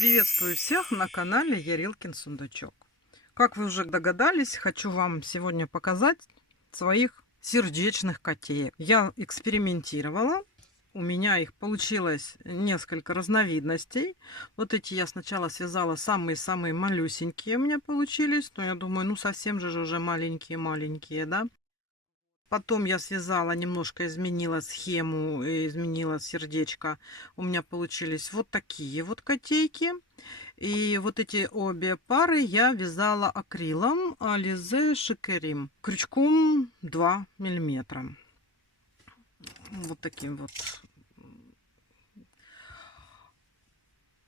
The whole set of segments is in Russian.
Приветствую всех на канале Ярилкин Сундучок. Как вы уже догадались, хочу вам сегодня показать своих сердечных котеек. Я экспериментировала. У меня их получилось несколько разновидностей. Вот эти я сначала связала самые-самые малюсенькие у меня получились. Но я думаю, ну совсем же уже маленькие-маленькие, да? Потом я связала, немножко изменила схему, изменила сердечко. У меня получились вот такие вот котейки. И вот эти обе пары я вязала акрилом Alize Shikarim крючком 2 миллиметра. Вот таким вот.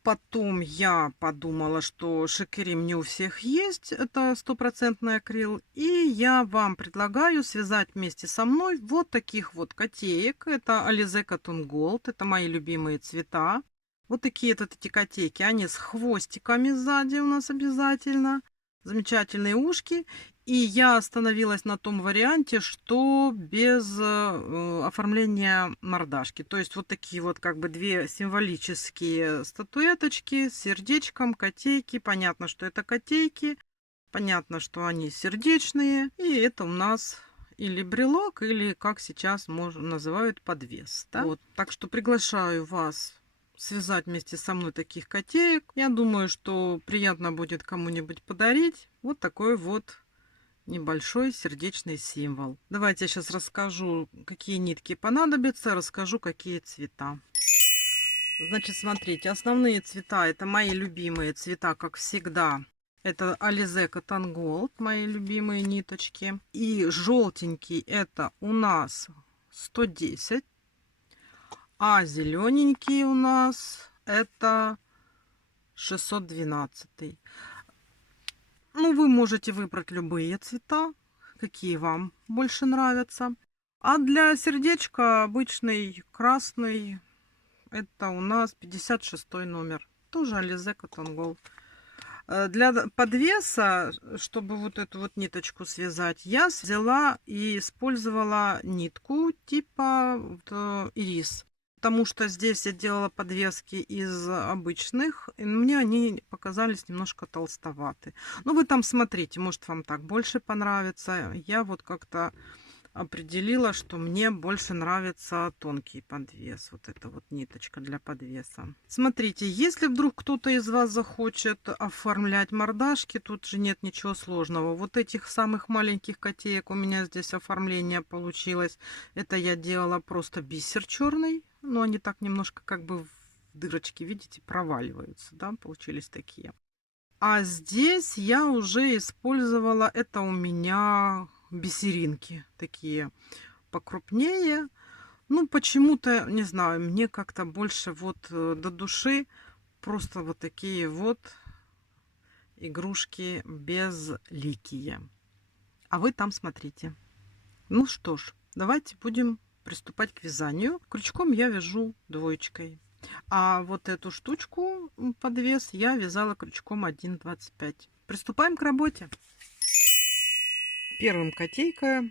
Потом я подумала, что шикерим не у всех есть, это стопроцентный акрил. И я вам предлагаю связать вместе со мной вот таких вот котеек. Это Alize Cotton Gold, это мои любимые цвета. Вот такие вот эти котейки, они с хвостиками сзади у нас обязательно. Замечательные ушки. И я остановилась на том варианте, что без оформления мордашки. То есть вот такие вот как бы две символические статуэточки с сердечком, котейки. Понятно, что это котейки. Понятно, что они сердечные. И это у нас или брелок, или как сейчас называют подвес. Да? Вот. Так что приглашаю вас связать вместе со мной таких котеек. Я думаю, что приятно будет кому-нибудь подарить вот такой вот небольшой сердечный символ. Давайте я сейчас расскажу, какие нитки понадобятся, расскажу, какие цвета. Значит, смотрите, основные цвета, это мои любимые цвета, как всегда. Это Alize Cotton Gold, мои любимые ниточки. И желтенький это у нас 110. А зелененький у нас это 612. Ну, вы можете выбрать любые цвета, какие вам больше нравятся. А для сердечка обычный красный, это у нас 56 номер. Тоже Alize Cotton Gold. Для подвеса, чтобы вот эту вот ниточку связать, я взяла и использовала нитку типа ирис. Потому что здесь я делала подвески из обычных, и мне они показались немножко толстоваты. Ну, вы там смотрите, может вам так больше понравится. Я вот как-то определила, что мне больше нравится тонкий подвес. Вот эта вот ниточка для подвеса. Смотрите, если вдруг кто-то из вас захочет оформлять мордашки, тут же нет ничего сложного. Вот этих самых маленьких котеек у меня здесь оформление получилось. Это я делала просто бисер черный. Но они так немножко как бы в дырочки, видите, проваливаются. Да, получились такие. А здесь я уже использовала, это у меня бисеринки такие покрупнее. Ну, почему-то, не знаю, мне как-то больше вот до души просто вот такие вот игрушки безликие. А вы там смотрите. Ну что ж, давайте будем приступать к вязанию. Крючком я вяжу двоечкой. А вот эту штучку, подвес, я вязала крючком 1,25. Приступаем к работе. Первым котейка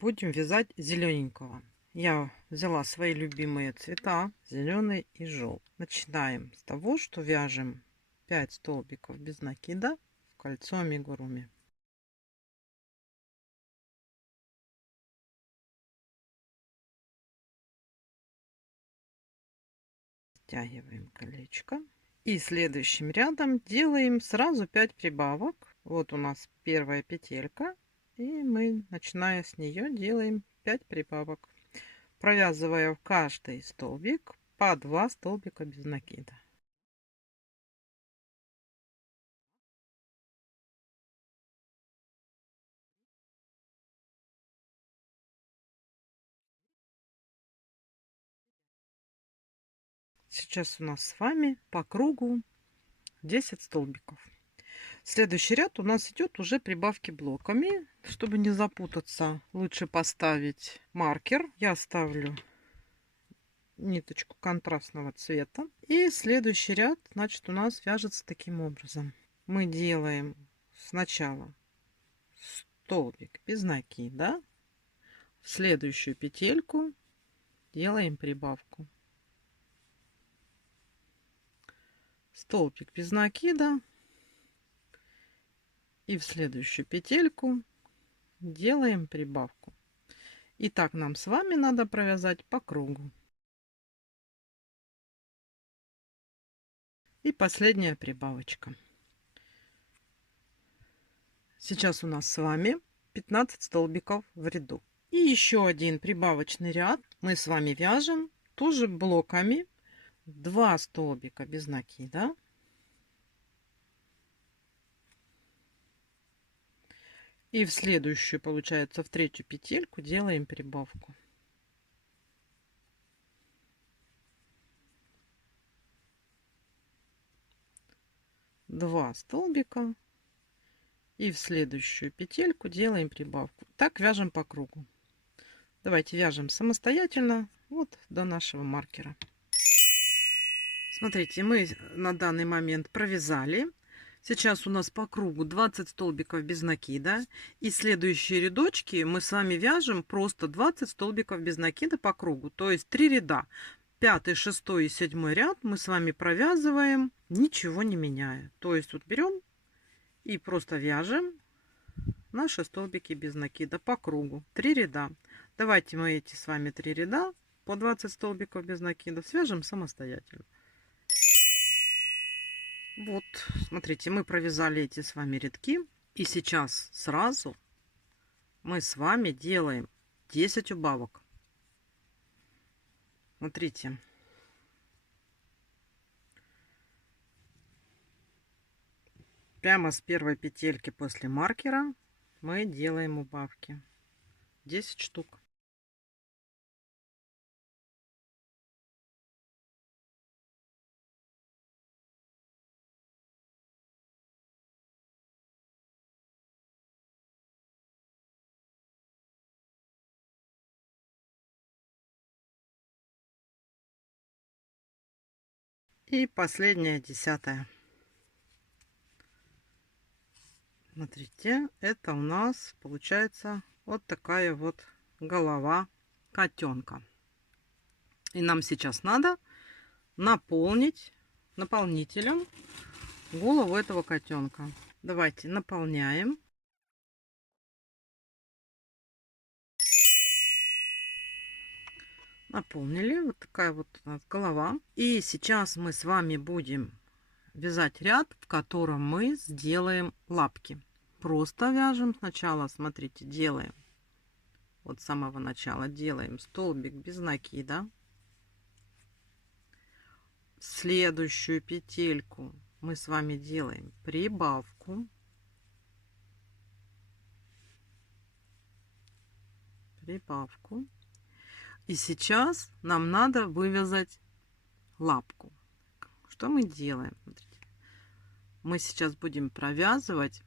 будем вязать зелененького. Я взяла свои любимые цвета, зеленый и желтый. Начинаем с того, что вяжем 5 столбиков без накида в кольцо амигуруми. Стягиваем колечко. И следующим рядом делаем сразу 5 прибавок. Вот у нас первая петелька. И мы, начиная с нее, делаем 5 прибавок, провязывая в каждый столбик по 2 столбика без накида. Сейчас у нас с вами по кругу 10 столбиков. Следующий ряд у нас идет уже прибавки блоками. Чтобы не запутаться, лучше поставить маркер. Я ставлю ниточку контрастного цвета. И следующий ряд, значит, у нас вяжется таким образом. Мы делаем сначала столбик без накида, в следующую петельку делаем прибавку, столбик без накида. И в следующую петельку делаем прибавку. И так нам с вами надо провязать по кругу. И последняя прибавочка. Сейчас у нас с вами 15 столбиков в ряду. И еще один прибавочный ряд мы с вами вяжем тоже блоками. 2 столбика без накида. И в следующую, получается, в третью петельку делаем прибавку. Два столбика. И в следующую петельку делаем прибавку. Так вяжем по кругу. Давайте вяжем самостоятельно вот до нашего маркера. Смотрите, мы на данный момент провязали. Сейчас у нас по кругу 20 столбиков без накида. И следующие рядочки мы с вами вяжем просто 20 столбиков без накида по кругу. То есть 3 ряда. 5, 6 и 7 ряд мы с вами провязываем, ничего не меняя. То есть вот берем и просто вяжем наши столбики без накида по кругу. 3 ряда. Давайте мы эти с вами 3 ряда по 20 столбиков без накида свяжем самостоятельно. Вот, смотрите, мы провязали эти с вами рядки. И сейчас сразу мы с вами делаем 10 убавок. Смотрите. Прямо с первой петельки после маркера мы делаем убавки. 10 штук. И последняя 10-я. Смотрите, это у нас получается вот такая вот голова котенка. И нам сейчас надо наполнить наполнителем голову этого котенка. Давайте наполняем. Наполнили. Вот такая вот у нас голова. И сейчас мы с вами будем вязать ряд, в котором мы сделаем лапки. Просто вяжем сначала, смотрите, делаем. Вот с самого начала делаем столбик без накида. В следующую петельку мы с вами делаем прибавку. Прибавку. И сейчас нам надо вывязать лапку. Что мы делаем? Смотрите. Мы сейчас будем провязывать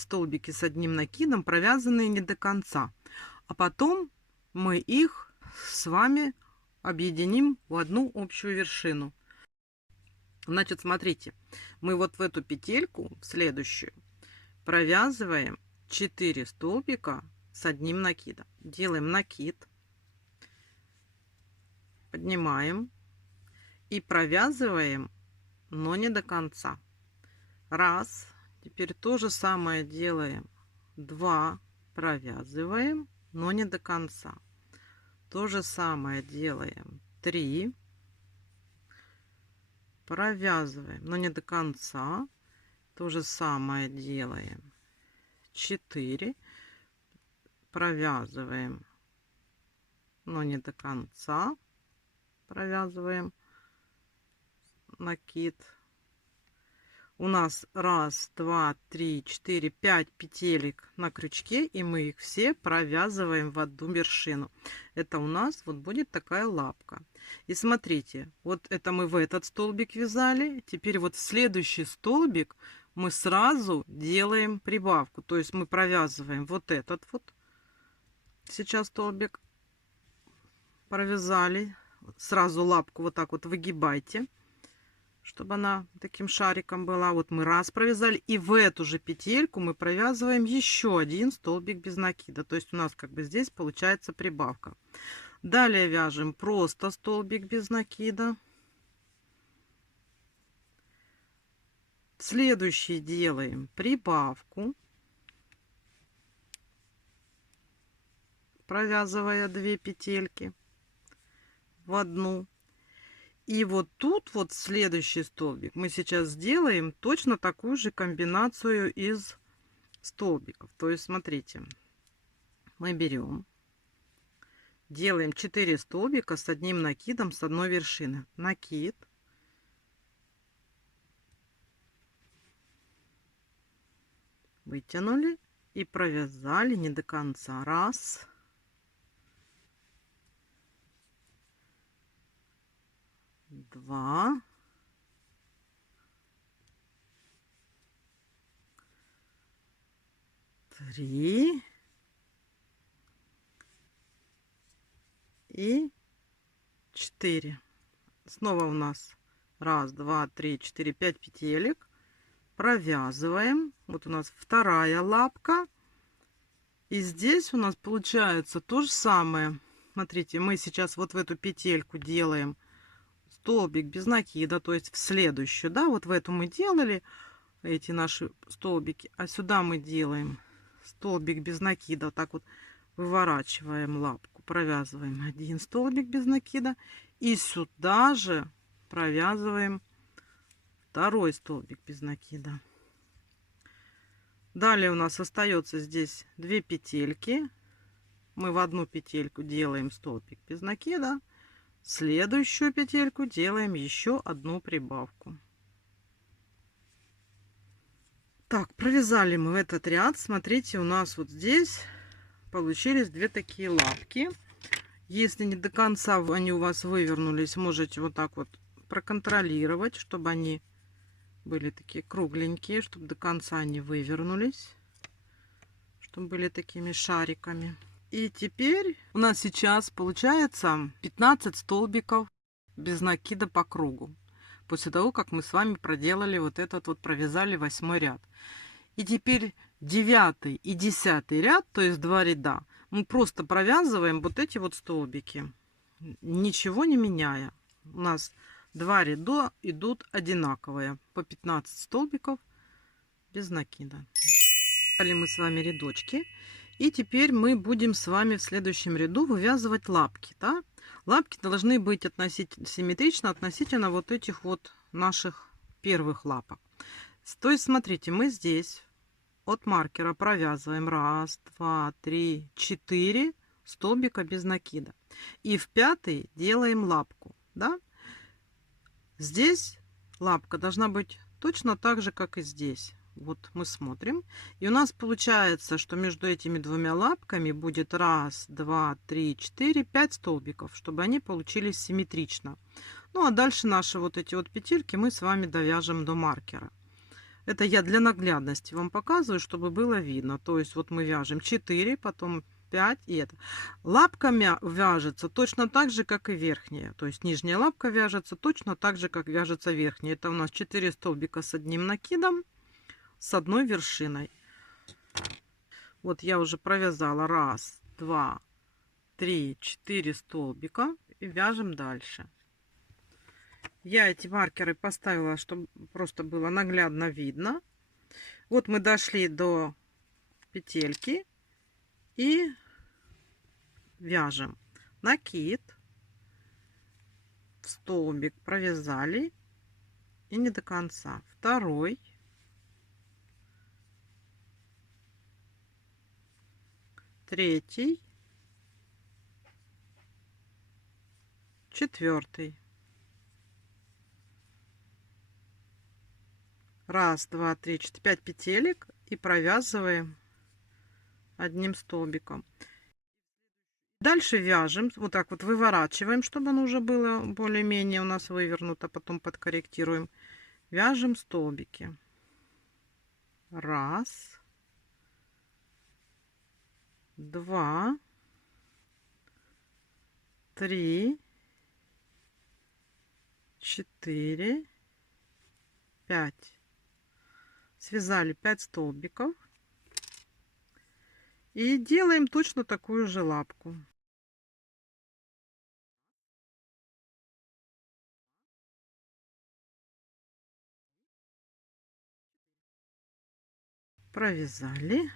столбики с одним накидом, провязанные не до конца. А потом мы их с вами объединим в одну общую вершину. Значит, смотрите, мы вот в эту петельку, в следующую, провязываем 4 столбика с одним накидом. Делаем накид, поднимаем и провязываем, но не до конца. Раз. Теперь то же самое делаем. 2. Провязываем, но не до конца. То же самое делаем. 3. Провязываем, но не до конца. То же самое делаем. 4. Провязываем, но не до конца. Провязываем накид. У нас 1, 2, 3, 4, 5 петелек на крючке, и мы их все провязываем в одну вершину. Это у нас вот будет такая лапка. И смотрите, вот это мы в этот столбик вязали. Теперь вот в следующий столбик мы сразу делаем прибавку. То есть мы провязываем вот этот вот. Сейчас столбик провязали. Сразу лапку вот так вот выгибайте, чтобы она таким шариком была. Вот мы раз провязали, и в эту же петельку мы провязываем еще один столбик без накида. То есть у нас как бы здесь получается прибавка. Далее вяжем просто столбик без накида. В следующий делаем прибавку, провязывая 2 петельки в одну. И вот тут вот следующий столбик мы сейчас сделаем точно такую же комбинацию из столбиков. То есть смотрите, мы берем, делаем 4 столбика с одним накидом с одной вершины. Накид, вытянули и провязали не до конца. Раз, два, три и 4. Снова у нас раз, два, три, четыре, 5 петелек. Провязываем. Вот у нас вторая лапка. И здесь у нас получается то же самое. Смотрите, мы сейчас вот в эту петельку делаем столбик без накида, то есть в следующую, да, вот в эту мы делали эти наши столбики, а сюда мы делаем столбик без накида, так вот выворачиваем лапку, провязываем один столбик без накида и сюда же провязываем второй столбик без накида. Далее у нас остается здесь 2 петельки. Мы в одну петельку делаем столбик без накида, в следующую петельку делаем еще одну прибавку. Так, провязали мы этот ряд. Смотрите, у нас вот здесь получились 2 такие лапки. Если не до конца они у вас вывернулись, можете вот так вот проконтролировать, чтобы они были такие кругленькие, чтобы до конца они вывернулись, чтобы были такими шариками. И теперь у нас сейчас получается 15 столбиков без накида по кругу. После того, как мы с вами проделали вот этот вот, провязали 8 ряд. И теперь 9 и 10 ряд, то есть 2 ряда, мы просто провязываем вот эти вот столбики, ничего не меняя. У нас 2 ряда идут одинаковые, по 15 столбиков без накида. Дали мы с вами рядочки. И теперь мы будем с вами в следующем ряду вывязывать лапки. Да? Лапки должны быть симметрично относительно вот этих вот наших первых лапок. То есть, смотрите, мы здесь от маркера провязываем 1, 2, 3, 4 столбика без накида. И в 5 делаем лапку. Да? Здесь лапка должна быть точно так же, как и здесь. Вот мы смотрим. И у нас получается, что между этими двумя лапками будет 1, 2, 3, 4, 5 столбиков, чтобы они получились симметрично. Ну а дальше наши вот эти вот петельки мы с вами довяжем до маркера. Это я для наглядности вам показываю, чтобы было видно. То есть вот мы вяжем 4, потом 5 и это. Лапками вяжется точно так же, как и верхняя. То есть нижняя лапка вяжется точно так же, как вяжется верхняя. Это у нас 4 столбика с одним накидом, с одной вершиной. Вот я уже провязала 1, 2, 3, 4 столбика и вяжем дальше. Я эти маркеры поставила, чтобы просто было наглядно видно. Вот мы дошли до петельки и вяжем накид, столбик провязали и не до конца, второй, третий, четвертый. 1, 2, 3, 4, 5 петелек и провязываем одним столбиком. Дальше вяжем, вот так вот выворачиваем, чтобы оно уже было более-менее у нас вывернуто, потом подкорректируем. Вяжем столбики. 1, 2, 3, 4, 5. Связали 5 столбиков и делаем точно такую же лапку. провязали,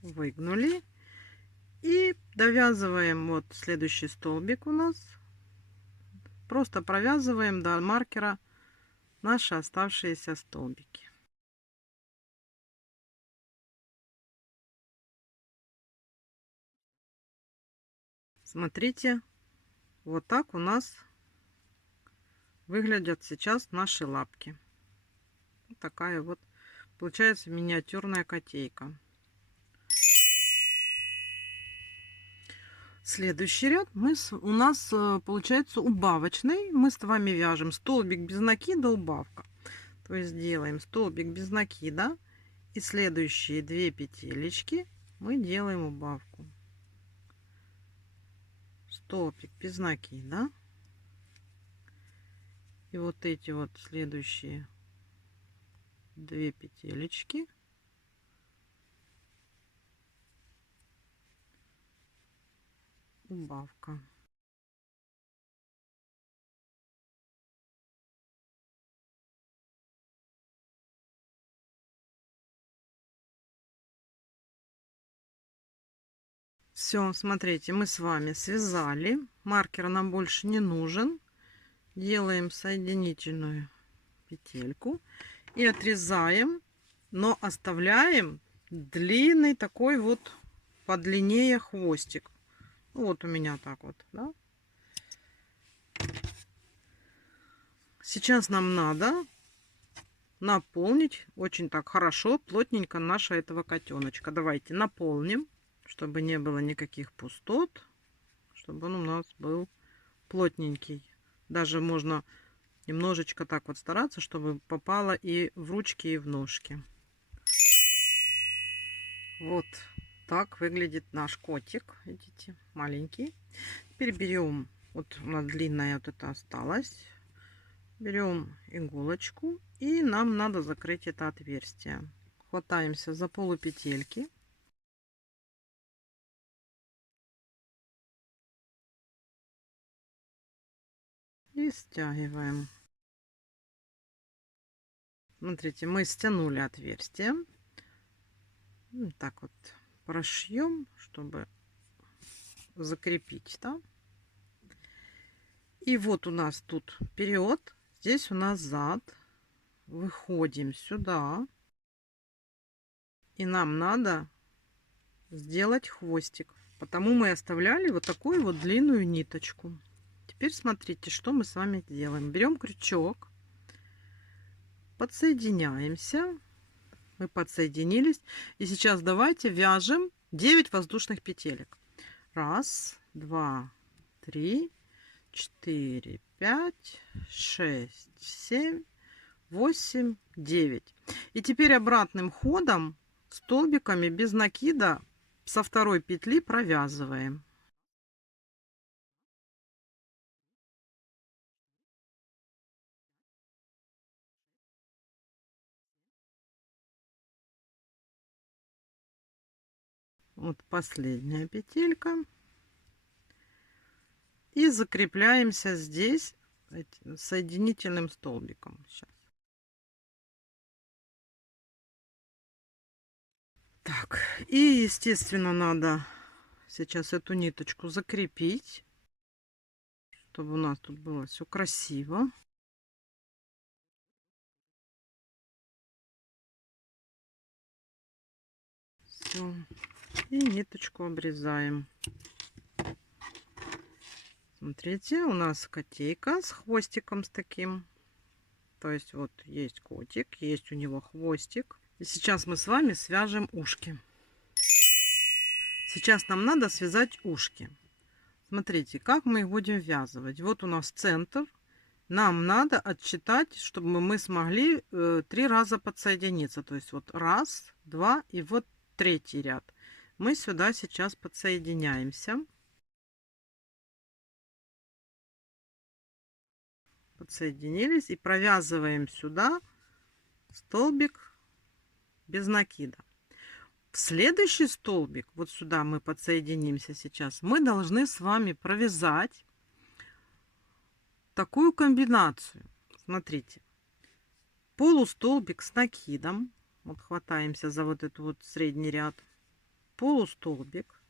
выгнули и довязываем. Вот следующий столбик у нас. Просто провязываем до маркера наши оставшиеся столбики. Смотрите, вот так у нас выглядят сейчас наши лапки. Вот такая вот получается миниатюрная котейка. Следующий ряд у нас получается убавочный. Мы с вами вяжем столбик без накида, убавка. То есть делаем столбик без накида и следующие 2 петелечки мы делаем убавку. Столбик без накида. И вот эти вот следующие 2 петелечки убавка. Все, смотрите, мы с вами связали. Маркер нам больше не нужен. Делаем соединительную петельку и отрезаем, но оставляем длинный такой вот подлиннее хвостик. Вот у меня так вот, да? Сейчас нам надо наполнить очень так хорошо, плотненько нашего этого котеночка. Давайте наполним, чтобы не было никаких пустот, чтобы он у нас был плотненький. Даже можно немножечко так вот стараться, чтобы попало и в ручки, и в ножки. Вот так выглядит наш котик. Видите, маленький. Теперь берем, вот у нас длинная вот это осталось. Берем иголочку и нам надо закрыть это отверстие. Хватаемся за полупетельки. И стягиваем. Смотрите, мы стянули отверстие. Так вот прошьем, чтобы закрепить, да? И вот у нас тут вперед, здесь у нас зад. Выходим сюда. И нам надо сделать хвостик. Потому мы оставляли вот такую вот длинную ниточку. Теперь смотрите, что мы с вами делаем. Берем крючок, подсоединяемся. Мы подсоединились. И сейчас давайте вяжем 9 воздушных петелек. 1, 2, 3, 4, 5, 6, 7, 8, 9. И теперь обратным ходом столбиками без накида со второй петли провязываем. Вот последняя петелька. И закрепляемся здесь соединительным столбиком. Сейчас. Так, и естественно надо сейчас эту ниточку закрепить, чтобы у нас тут было все красиво. Все. И ниточку обрезаем. Смотрите, у нас котейка с хвостиком с таким. То есть вот есть котик, есть у него хвостик. И сейчас мы с вами свяжем ушки. Сейчас нам надо связать ушки. Смотрите, как мы их будем ввязывать. Вот у нас центр. Нам надо отсчитать, чтобы мы смогли 3 раза подсоединиться. То есть вот 1, 2 и вот 3-й ряд. Мы сюда сейчас подсоединяемся. Подсоединились и провязываем сюда столбик без накида. В следующий столбик, вот сюда мы подсоединимся сейчас, мы должны с вами провязать такую комбинацию. Смотрите, полустолбик с накидом, Вот хватаемся за вот этот вот средний ряд. Полустолбик.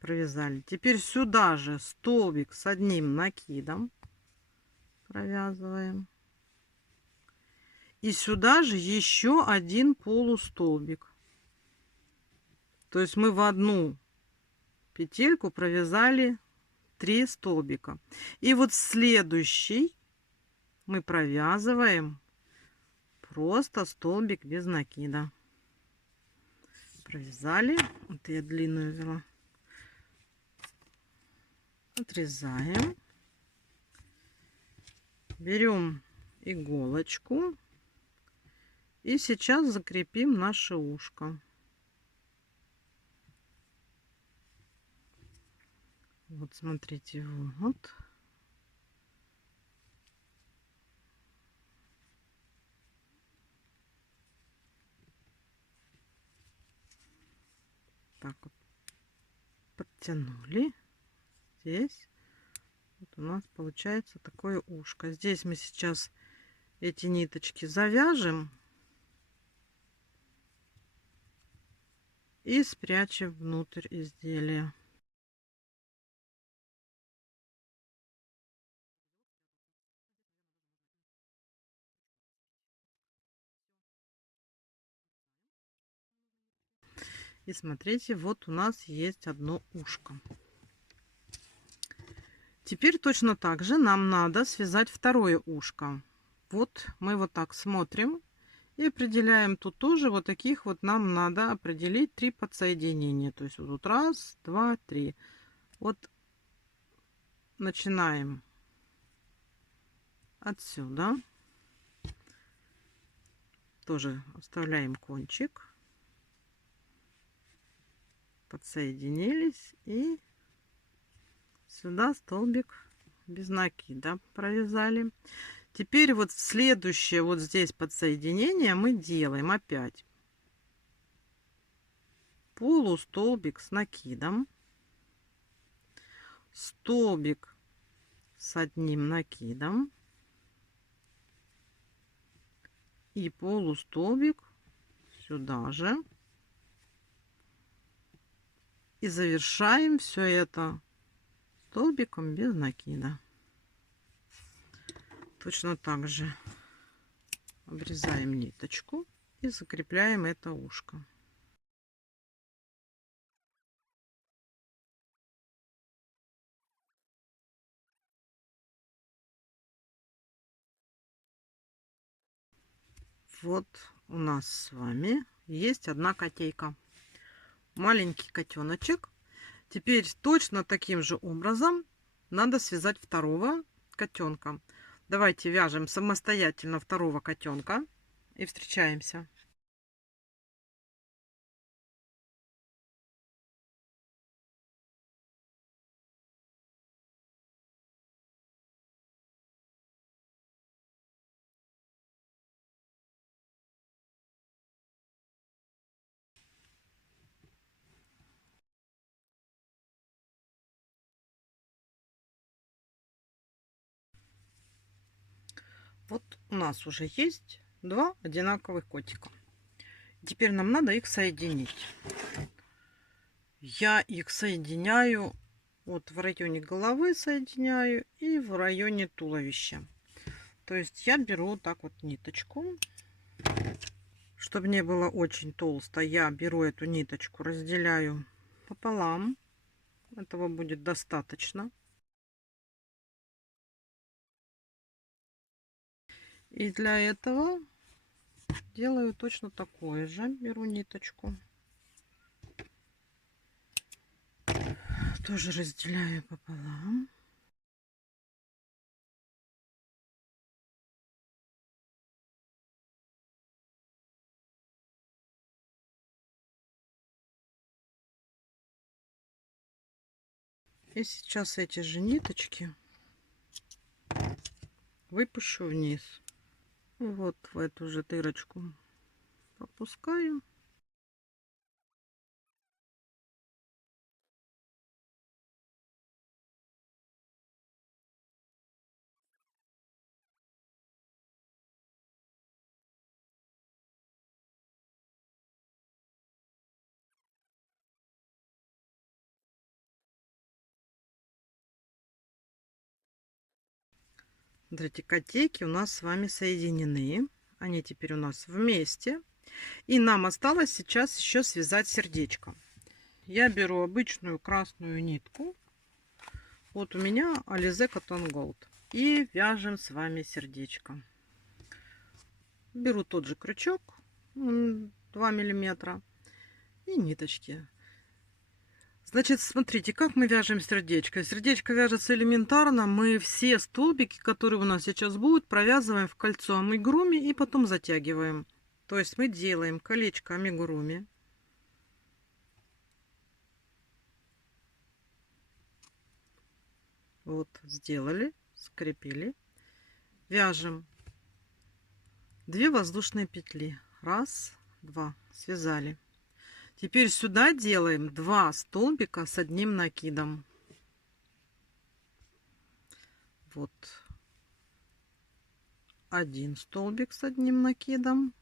Провязали. Теперь сюда же столбик с одним накидом провязываем. И сюда же еще один полустолбик. То есть мы в одну петельку провязали 3 столбика. И вот следующий мы провязываем просто столбик без накида. Провязали. Вот я длинную взяла. Отрезаем. Берем иголочку. И сейчас закрепим наше ушко. Вот смотрите, вот. Так вот подтянули. Здесь вот у нас получается такое ушко. Здесь мы сейчас эти ниточки завяжем и спрячем внутрь изделия. И смотрите, вот у нас есть одно ушко. Теперь точно так же нам надо связать второе ушко. Вот мы вот так смотрим и определяем тут тоже вот таких вот нам надо определить 3 подсоединения. То есть вот тут раз, два, три. Вот начинаем отсюда. Тоже оставляем кончик. Подсоединились и сюда столбик без накида провязали. Теперь вот следующее вот здесь подсоединение мы делаем опять полустолбик с накидом, столбик с одним накидом и полустолбик сюда же. И завершаем все это столбиком без накида. Точно так же обрезаем ниточку и закрепляем это ушко. Вот у нас с вами есть одна котейка. Маленький котеночек. Теперь точно таким же образом надо связать второго котенка. Давайте вяжем самостоятельно второго котенка и встречаемся. Вот у нас уже есть два одинаковых котика. Теперь нам надо их соединить. Я их соединяю вот в районе головы, соединяю и в районе туловища. То есть я беру так вот ниточку, чтобы не было очень толсто. Я беру эту ниточку, разделяю пополам. Этого будет достаточно. И для этого делаю точно такое же. Беру ниточку. Тоже разделяю пополам. И сейчас эти же ниточки выпущу вниз. Вот в эту же дырочку пропускаю. Смотрите, котейки у нас с вами соединены. Они теперь у нас вместе. И нам осталось сейчас еще связать сердечко. Я беру обычную красную нитку. Вот у меня Alize Cotton Gold. И вяжем с вами сердечко. Беру тот же крючок 2 миллиметра и ниточки. Значит, смотрите, как мы вяжем сердечко. Сердечко вяжется элементарно. Мы все столбики, которые у нас сейчас будут, провязываем в кольцо амигуруми и потом затягиваем. То есть мы делаем колечко амигуруми. Вот, сделали, скрепили. Вяжем 2 воздушные петли. Раз, два, связали. Теперь сюда делаем 2 столбика с одним накидом. Вот. Один столбик с одним накидом.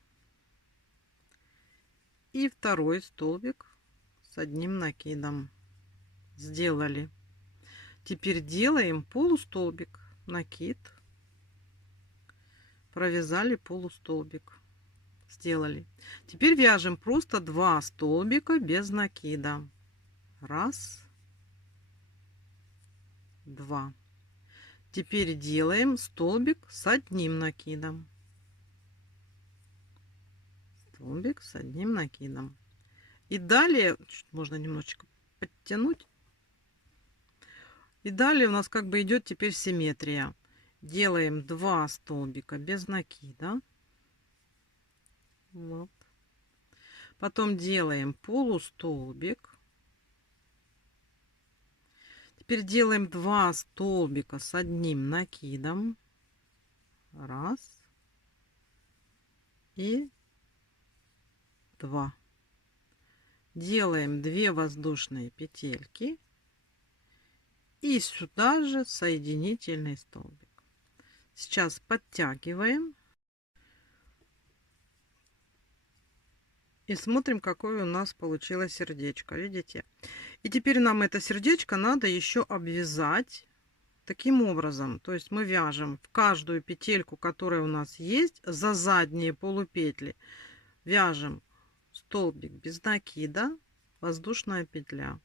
И второй столбик с одним накидом. Сделали. Теперь делаем полустолбик. Накид. Провязали полустолбик. Сделали. Теперь вяжем просто 2 столбика без накида. Раз, два. Теперь делаем столбик с одним накидом. Столбик с одним накидом. И далее, можно немножечко подтянуть. И далее у нас как бы идет теперь симметрия. Делаем 2 столбика без накида. Вот. Потом делаем полустолбик. Теперь делаем 2 столбика с одним накидом. Раз. И 2. Делаем 2 воздушные петельки. И сюда же соединительный столбик. Сейчас подтягиваем. И смотрим, какое у нас получилось сердечко. Видите? И теперь нам это сердечко надо еще обвязать таким образом. То есть мы вяжем в каждую петельку, которая у нас есть, за задние полупетли. Вяжем столбик без накида, воздушная петля.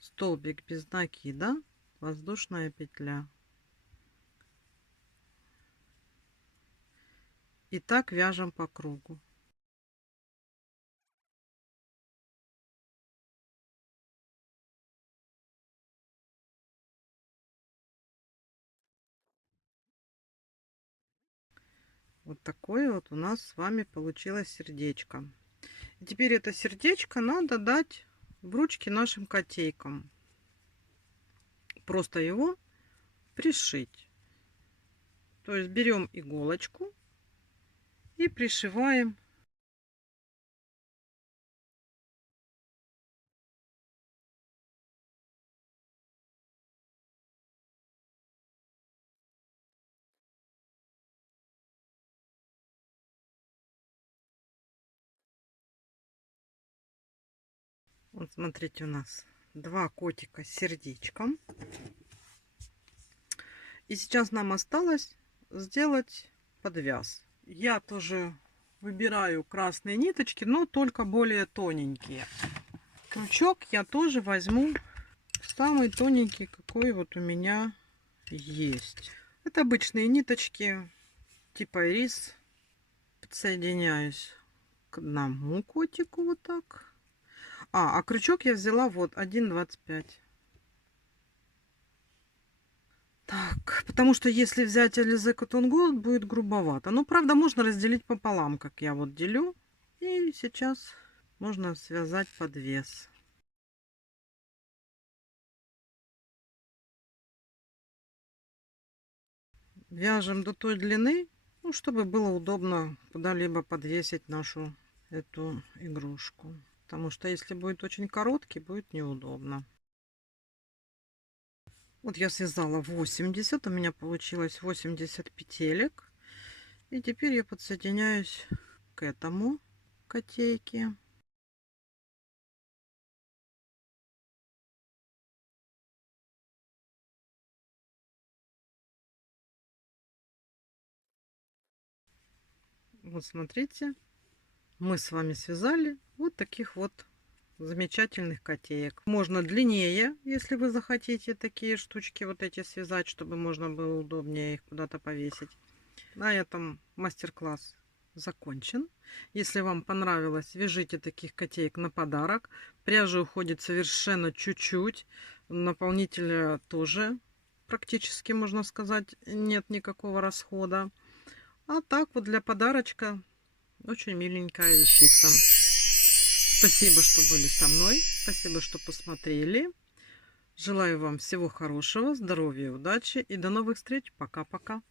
Столбик без накида, воздушная петля. И так вяжем по кругу. Вот такое вот у нас с вами получилось сердечко. И теперь это сердечко надо дать в ручки нашим котейкам. Просто его пришить. То есть берем иголочку и пришиваем. Вот смотрите, у нас 2 котика с сердечком. И сейчас нам осталось сделать подвяз. Я тоже выбираю красные ниточки, но только более тоненькие. Крючок я тоже возьму самый тоненький, какой вот у меня есть. Это обычные ниточки типа ирис. Подсоединяюсь к одному котику вот так. А крючок я взяла вот 1,25. Так, потому что если взять Alize Cotton Gold, будет грубовато. Но, правда, можно разделить пополам, как я вот делю. И сейчас можно связать подвес. Вяжем до той длины, ну, чтобы было удобно куда-либо подвесить нашу эту игрушку. Потому что если будет очень короткий, будет неудобно. Вот я связала 80, у меня получилось 80 петелек. И теперь я подсоединяюсь к этому котейке. Вот смотрите, мы с вами связали вот таких вот замечательных котеек. Можно длиннее, если вы захотите такие штучки вот эти связать, чтобы можно было удобнее их куда-то повесить. На этом мастер-класс закончен. Если вам понравилось, вяжите таких котеек на подарок. Пряжи уходит совершенно чуть-чуть. Наполнителя тоже практически, можно сказать, нет никакого расхода. А так вот для подарочка очень миленькая вещица. Спасибо, что были со мной. Спасибо, что посмотрели. Желаю вам всего хорошего, здоровья, удачи и до новых встреч. Пока-пока.